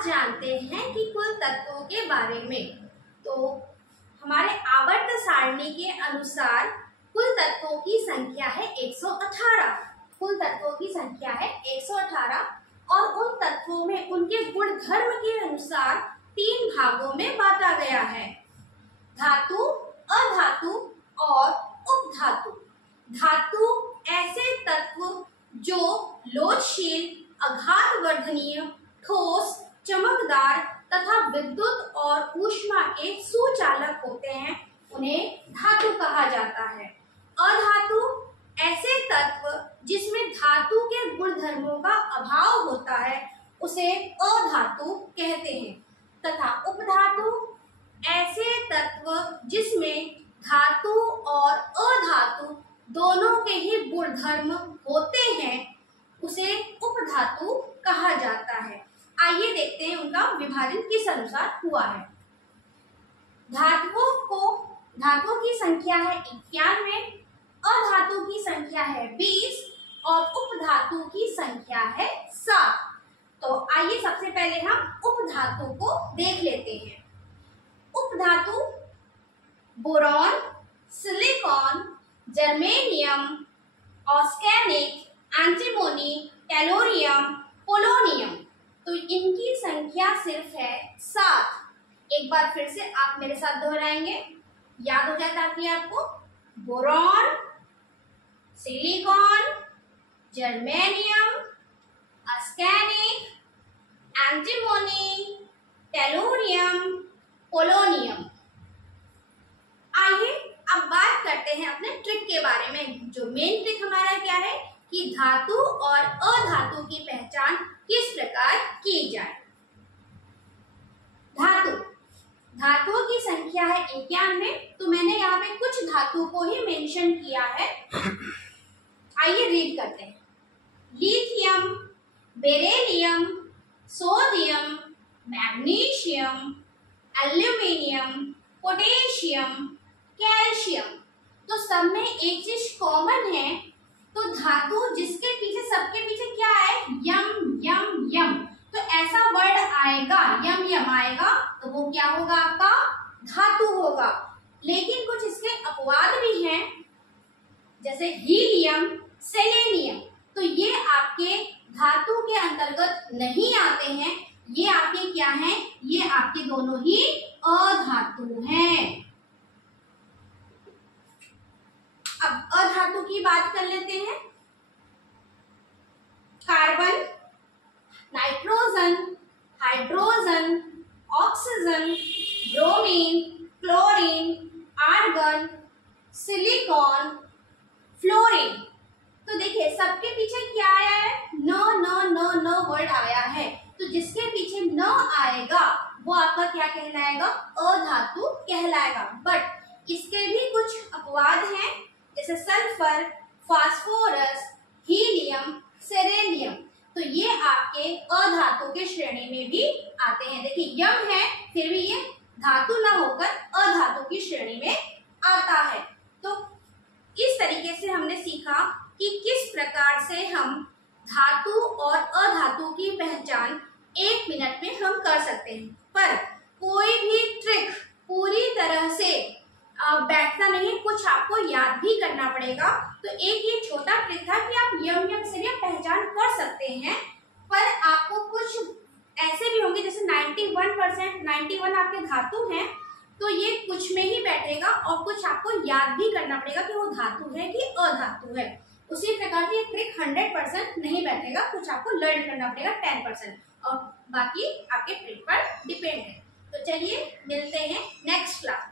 आज जानते हैं कि कुल तत्वों के बारे में। तो हमारे आवर्त सारणी के अनुसार कुल तत्वों की संख्या है 118। कुल तत्वों की संख्या है 118 और उन तत्वों में उनके गुणधर्म के अनुसार 3 भागों में बांटा गया है: धातु, अधातु और उपधातु। धातु ऐसे तत्व जो लोचशील, आघातवर्धनीय, ठोस, चमकदार तथा विद्युत और ऊष्मा के सुचालक होते हैं, उन्हें धातु कहा जाता है। अधातु ऐसे तत्व जिसमें धातु के गुणधर्मों का अभाव होता है, उसे अधातु कहते हैं। तथा उपधातु ऐसे तत्व जिसमें धातु और अधातु दोनों के ही गुणधर्म होते हैं, उसे उपधातु कहा जाता है। आइए देखते हैं उनका विभाजन किस अनुसार हुआ है। धातुओं की संख्या है 91, अधातु की संख्या है 20 और उपधातु की संख्या है 7। तो आइए सबसे पहले हम उपधातु को देख लेते हैं। उपधातु boron, silicon, germanium, arsenic, antimony, tellurium, polonium. तो इनकी संख्या सिर्फ है 7। एक बार फिर से आप मेरे साथ दोहराएंगे, याद हो जाए ताकि आपको। Boron, silicon, germanium, arsenic, antimony, tellurium, polonium. आइए अब बात करते हैं अपने ट्रिक के बारे में। जो मेन ट्रिक हमारा क्या है कि धातु और अधातु की पहचान किस प्रकार की जाए। धातुओं की संख्या है 91। तो मैंने यहाँ पे कुछ धातु को ही मेंशन किया है। आइए रीड करते हैं। Lithium, beryllium, sodium, magnesium, aluminium, potassium, calcium. तो सब में एक चीज कॉमन है। तो धातु जिसके पीछे, सबके पीछे क्या है? यम यम यम। तो ऐसा वर्ड आएगा, यम यम आएगा, तो वो क्या होगा? आपका धातु होगा। लेकिन कुछ इसके अपवाद भी हैं, जैसे हीलियम, सेलेनियम। तो ये आपके धातु के अंतर्गत नहीं आते हैं। ये आपके क्या हैं? ये आपके दोनों ही अधातु हैं। अब अधातु की बात कर लेते हैं। Carbon, nitrogen, hydrogen, oxygen, bromine, chlorine, argon, silicon, fluorine. तो देखिए सबके पीछे क्या आया है? न वर्ड आया है। तो जिसके पीछे न आएगा वो आपका क्या कहलाएगा? अधातु कहलाएगा। बट इसके भी कुछ अपवाद हैं, जैसे सल्फर, फास्फोरस, हीलियम, सेलेनियम। तो ये आपके अधातु के श्रेणी में भी आते हैं। देखिए यम है, फिर भी ये धातु ना होकर अधातु की श्रेणी में आता है। तो इस तरीके से हमने सीखा कि किस प्रकार से हम धातु और अधातु की पहचान 1 मिनट में हम कर सकते हैं। पर कोई भी ट्रिक पूरी तरह से बैठता नहीं, कुछ आपको याद भी करना पड़ेगा। तो एक ये छोटा ट्रिक था कि आप यम से भी पहचान कर सकते हैं। पर आपको कुछ ऐसे भी होंगे, जैसे 91% आपके धातु हैं, तो ये कुछ में ही बैठेगा और कुछ आपको याद भी करना पड़ेगा कि वो धातु है कि अधातु है। उसी प्रकार से ये ट्रिक 100% नहीं बैठेगा, कुछ आपको लर्न करना पड़ेगा 10% और बाकी आपके ट्रिक पर डिपेंड है। तो चलिए मिलते हैं नेक्स्ट क्लास।